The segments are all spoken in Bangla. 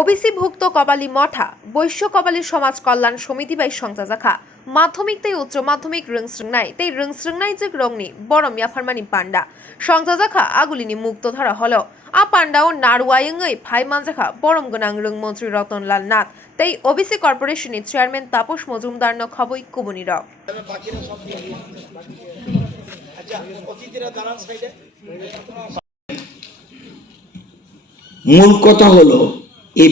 ওবিসি ভুক্ত কপালী মঠা বৈশ্য কপালী সমাজ কল্যাণ সমিতি বাই সংচাজাখা মাধ্যমিক তাই উচ্চ মাধ্যমিক রংস্রংনাই তাই রংস্রংনাই যে রংনি বরম ইয়াফারমানি পান্ডা সংচাজাখা আগুলিনি মুক্ত ধরা হলো আ পান্ডা ও নারওয়ায়ংই ভাই মানজাখা বরম গোনাং রংমন্ত্রী রতনলাল নাথ তাই ওবিসি কর্পোরেশনের চেয়ারম্যান তাপস মজুমদার ন খবই কুবনির মূল কথা হলো এই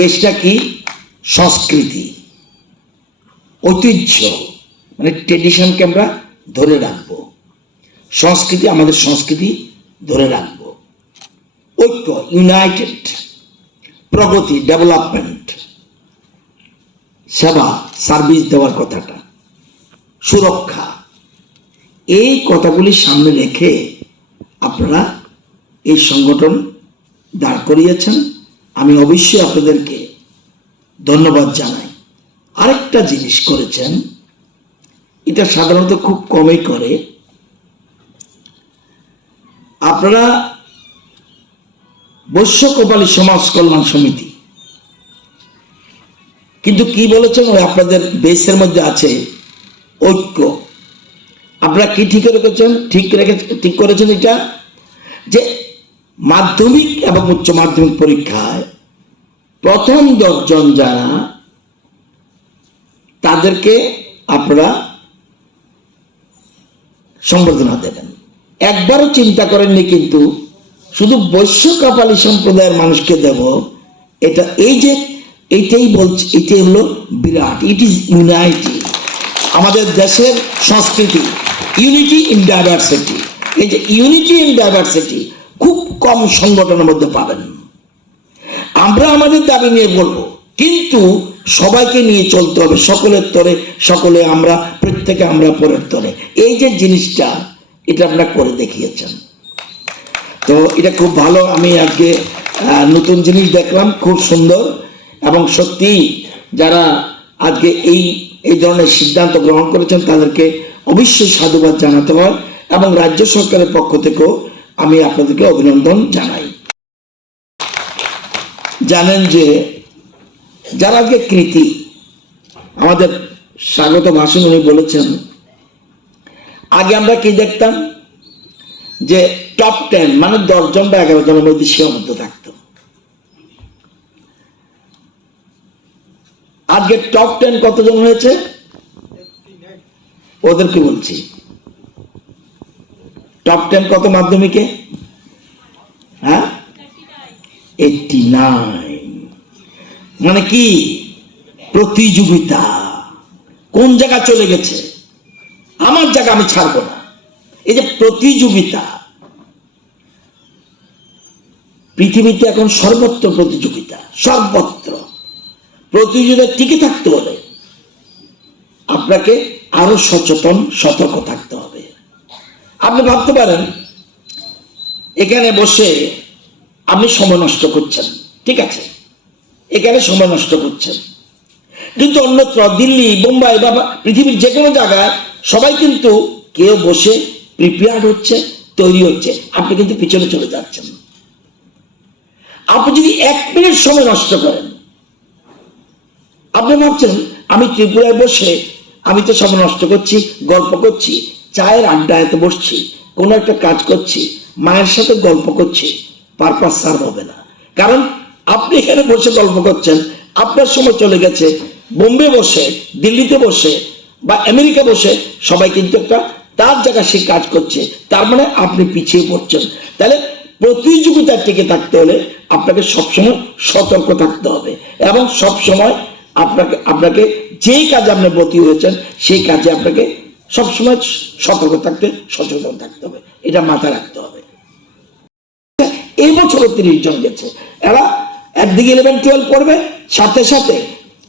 বেশটা কি সংস্কৃতি ঐতিহ্য মানে ট্রেডিশনকে আমরা ধরে রাখবো সংস্কৃতি আমাদের সংস্কৃতি ধরে রাখবো ঐক্য ইউনাইটেড প্রগতি ডেভেলপমেন্ট সেবা সার্ভিস দেওয়ার কথাটা সুরক্ষা এই কথাগুলি সামনে রেখে আপনারা এই সংগঠন দাঁড় করিয়েছেন আমি অবশ্যই আপনাদেরকে ধন্যবাদ জানাই আরেকটা জিনিস করেছেন এটা সাধারণত খুব কমই করে আপনারা বৈশ্য কপালী সমাজ কল্যাণ সমিতি কিন্তু কি বলেছেন ওই আপনাদের বেসের মধ্যে আছে ঐক্য আপনারা কি ঠিক করেছেন এটা যে মাধ্যমিক এবং উচ্চ মাধ্যমিক পরীক্ষায় প্রথম 10 জন যারা তাদেরকে আপনারা সম্বর্ধনা দেবেন একবারও চিন্তা করেননি কিন্তু শুধু বৈশ্য কপালী সম্প্রদায়ের মানুষকে দেব এটা এইটাই বলছে এটাই হলো বিরাট ইট ইজ ইউনাইটি আমাদের দেশের সংস্কৃতি ইউনিটি ইন ডাইভার্সিটি এই যে ইউনিটি ইন ডাইভার্সিটি খুব কম সংগঠনের মধ্যে পাবেন আমরা আমাদের দাবি নিয়ে বলবো কিন্তু সবাইকে নিয়ে চলতে হবে সকলের তরে সকলে আমরা প্রত্যেকে আমরা পরের তরে এই যে জিনিসটা এটা আপনারা করে দেখিয়েছেন তো এটা খুব ভালো আমি আজকে নতুন জিনিস দেখলাম খুব সুন্দর এবং সত্যি যারা আজকে এই ধরনের সিদ্ধান্ত গ্রহণ করেছেন তাদেরকে অবশ্যই সাধুবাদ জানাতে হয় এবং রাজ্য সরকারের পক্ষ থেকেও আমি আপনাদেরকে অভিনন্দন জানাই জানেন যে যারা আজকে কৃতি আমাদের স্বাগত ভাষণ উনি বলেছেন আগে আমরা কি দেখতাম যে টপ 10 মানে 10 জন বা 11 জনের মধ্যে সীমাবদ্ধ থাকতো আজকে টপ 10 কতজন হয়েছে ওদেরকে বলছি টপ 10 কত মাধ্যমিকে হ্যাঁ 89 মানে কি প্রতিযোগিতা কোন জায়গা চলে গেছে আমার জায়গা আমি ছাড়বো না এই যে প্রতিযোগিতা পৃথিবীতে এখন সর্বত্র প্রতিযোগিতা সর্বত্র প্রতিযোগিতা টিকে থাকতে হলে আপনাকে আরো সচেতন সতর্ক থাকতে হবে আপনি ভাবতে পারেন এখানে বসে আপনি সময় নষ্ট করছেন ঠিক আছে এখানে সময় নষ্ট করছেন কিন্তু অন্যত্র দিল্লি বোম্বাই বা পৃথিবীর যে কোনো জায়গায় সবাই কিন্তু কেউ বসে প্রিপেয়ার্ড হচ্ছে তৈরি হচ্ছে আপনি কিন্তু পিছনে চলে যাচ্ছেন আপনি যদি 1 মিনিট সময় নষ্ট করেন আপনি ভাবছেন আমি ত্রিপুরায় বসে আমি তো সময় নষ্ট করছি গল্প করছি চায়ের আড্ডায় বসছি কোনো একটা কাজ করছি মায়ের সাথে গল্প করছি পারপাস সার্ভ হবে না কারণ আপনি এখানে বসে গল্প করছেন আপনার সময় চলে গেছে বোম্বে বসে দিল্লিতে বসে বা আমেরিকা বসে সবাই কিন্তু একটা তার জায়গায় সে কাজ করছে তার মানে আপনি পিছিয়ে পড়ছেন তাহলে প্রতিযোগিতা টিকে থাকতে হলে আপনাকে সবসময় সতর্ক থাকতে হবে এবং সবসময় আপনাকে যেই কাজে আপনি ব্রতী হয়েছেন সেই কাজে আপনাকে সবসময় সতর্ক থাকতে সচেতন থাকতে হবে এটা মাথায় রাখতে হবে এই বছর 30 জন গেছে এরা একদিকে 11-12 পড়বে সাথে সাথে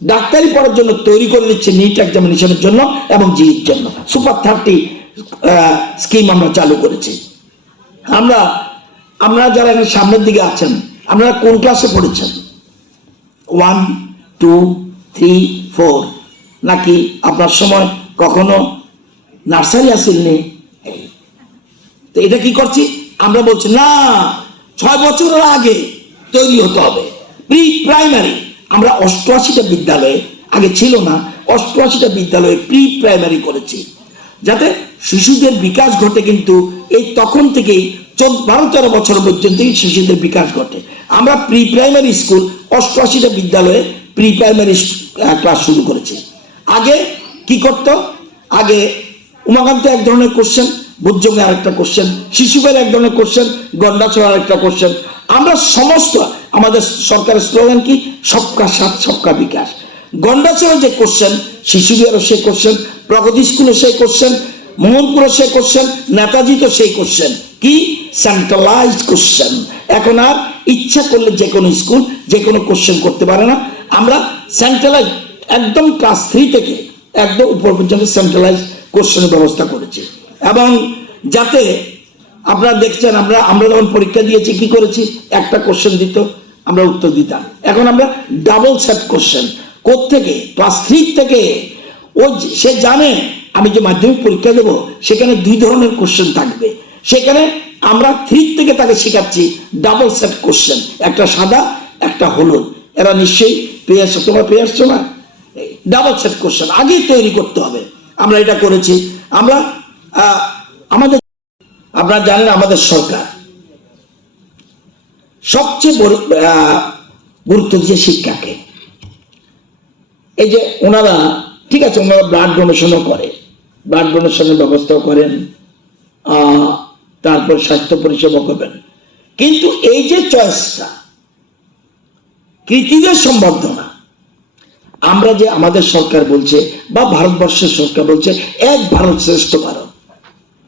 ডাক্তারি পড়ার জন্য তৈরি করে নিচ্ছে নিট এক্সামিনেশনের জন্য এবং জিইর জন্য সুপার 30 স্কিম আমরা চালু করেছি আমরা যারা এখানে সামনের দিকে আছেন আপনারা কোন ক্লাসে পড়েছেন 1 2 3 4 নাকি আপনার সময় কখনো নার্সারি আসেননি তো এটা কি করছি আমরা বলছি না 6 বছরের আগে তৈরি হতে হবে। প্রি প্রাইমারি আমরা 88টা বিদ্যালয়ে, আগে ছিল না, 88টা বিদ্যালয়ে প্রি প্রাইমারি করেছি, যাতে শিশুদের বিকাশ ঘটে। কিন্তু এই তখন থেকেই 12-13 বছর পর্যন্ত শিশুদের বিকাশ ঘটে। আমরা প্রি প্রাইমারি স্কুল 88টা বিদ্যালয়ে প্রি প্রাইমারি ক্লাস শুরু করেছি। আগে কি করতো? আগে উমাকান্ত এক ধরনের কোশ্চেন, বুদ্ধজঙ্গে আরেকটা কোশ্চেন, শিশুবের এক ধরনের কোশ্চেন, গন্ডাছড়া আরেকটা কোশ্চেন। আমরা সমস্ত, আমাদের সরকারের স্লোগান কি? সবকা সাথ সবকা বিকাশ। গন্ডাছড়া যে কোশ্চেন, শিশুবেরও সেই কোশ্চেন, প্রগতি স্কুলে সেই কোশ্চেন, মোহনপুরে সেই কোশ্চেন, নেতাজি তো সেই কোশ্চেন কি? Centralised question. এখন আর ইচ্ছা করলে যে কোনো স্কুল যে কোনো কোশ্চেন করতে পারে না। আমরা সেন্ট্রালাইজ একদম ক্লাস 3 থেকে একদম উপর পর্যন্ত সেন্ট্রালাইজ কোশ্চেনের ব্যবস্থা করেছি। এবং যাতে আপনারা দেখছেন, আমরা যখন পরীক্ষা দিয়েছি কি করেছি? একটা কোশ্চেন দিত, আমরা উত্তর দিতাম। এখন আমরা ডাবল সেট কোশ্চেন। কোত্থেকে? ক্লাস 3 থেকে। সে জানে আমি যে মাধ্যমিক পরীক্ষা দেবো সেখানে 2 ধরনের কোশ্চেন থাকবে। সেখানে আমরা 3 থেকে তাকে শেখাচ্ছি ডাবল সেট কোশ্চেন, একটা সাদা একটা হলুদ। এরা নিশ্চয়ই পেয়ে আসছো, তোমরা পেয়ে আসছো না? ডাবল সেট কোশ্চেন আগেই তৈরি করতে হবে। আমরা এটা করেছি। আমরা আমাদের, আপনারা জানেন আমাদের সরকার সবচেয়ে গুরুত্ব দিয়ে শিক্ষাকে। এই যে ওনারা, ঠিক আছে, ওনারা ব্লাড ডোনেশনও করে, ব্লাড ডোনেশনের ব্যবস্থাও করেন, তারপর স্বাস্থ্য পরিষেবা করবেন। কিন্তু এই যে চয়েসটা, কৃতিদের সম্বর্ধনা, আমরা যে আমাদের সরকার বলছে বা ভারতবর্ষের সরকার বলছে এক ভারত শ্রেষ্ঠ ভারত,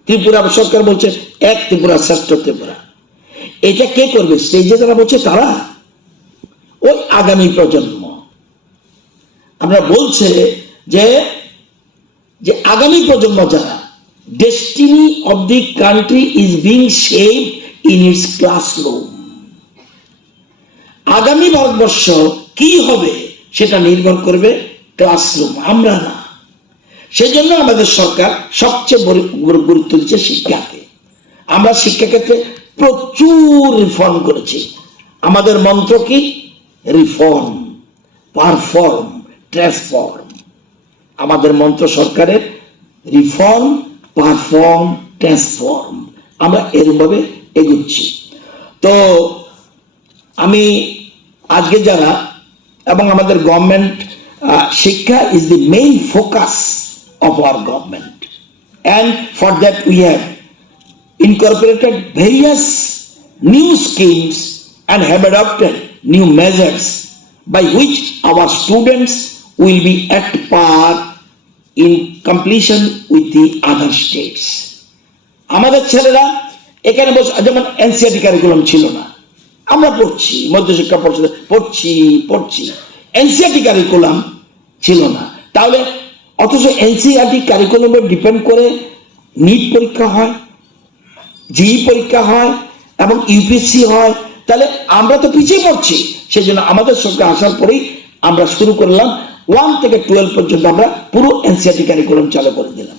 ত্রিপুরা সরকার বলছে এক ত্রিপুরা শ্রেষ্ঠ ত্রিপুরা, এটা কে করবে? স্টেজে যারা বলছে তারা ওই আগামী প্রজন্ম। আমরা বলছে যে আগামী প্রজন্ম যারা, destiny of the country is being shaped in it's classroom. আগামী ভারতবর্ষ কি হবে সেটা নির্ভর করবে ক্লাসরুম, আমরা না। সেজন্য আমাদের সরকার সবচেয়ে গুরুত্ব দিচ্ছে শিক্ষাকে। আমরা শিক্ষাক্ষেত্রে প্রচুর রিফর্ম করেছি। আমাদের মন্ত্র কি? Reform, perform, transform. আমাদের মন্ত্র সরকারের রিফর্ম, পারফর্ম, ট্রান্সফর্ম। আমরা এরভাবে এগুচ্ছি। তো আমি আজকে যারা, এবং আমাদের গভর্নমেন্ট, শিক্ষা is the main focus of our government, and for that we have incorporated various new schemes and have adopted new measures by which our students will be at par in completion with the other states. আমাদের ছেলেরা এখানে বসে, যেমন এনসিআরটি কারিকুলাম ছিল না, আমরা পড়ছি, মধ্যশিক্ষা পরিষদে পড়ছি, এনসিআরটি কারিকুলাম ছিল না। তাহলে অথচ এনসিআরটি কারিকুলামে ডিপেন্ড করে নিট পরীক্ষা হয়, জিই পরীক্ষা হয় এবং ইউপিএসসি হয়। তাহলে আমরা তো পিছিয়ে পড়ছি। সেই জন্য আমাদের সরকার আসার পরেই আমরা শুরু করলাম 1 থেকে 12 পর্যন্ত আমরা পুরো এনসিআরটি কারিকুলাম চালু করে দিলাম।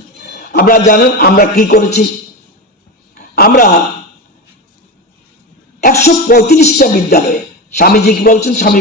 আপনারা জানেন আমরা কি করেছি? আমরা 135টা বিদ্যালয়ে, স্বামীজি কি বলছেন, স্বামী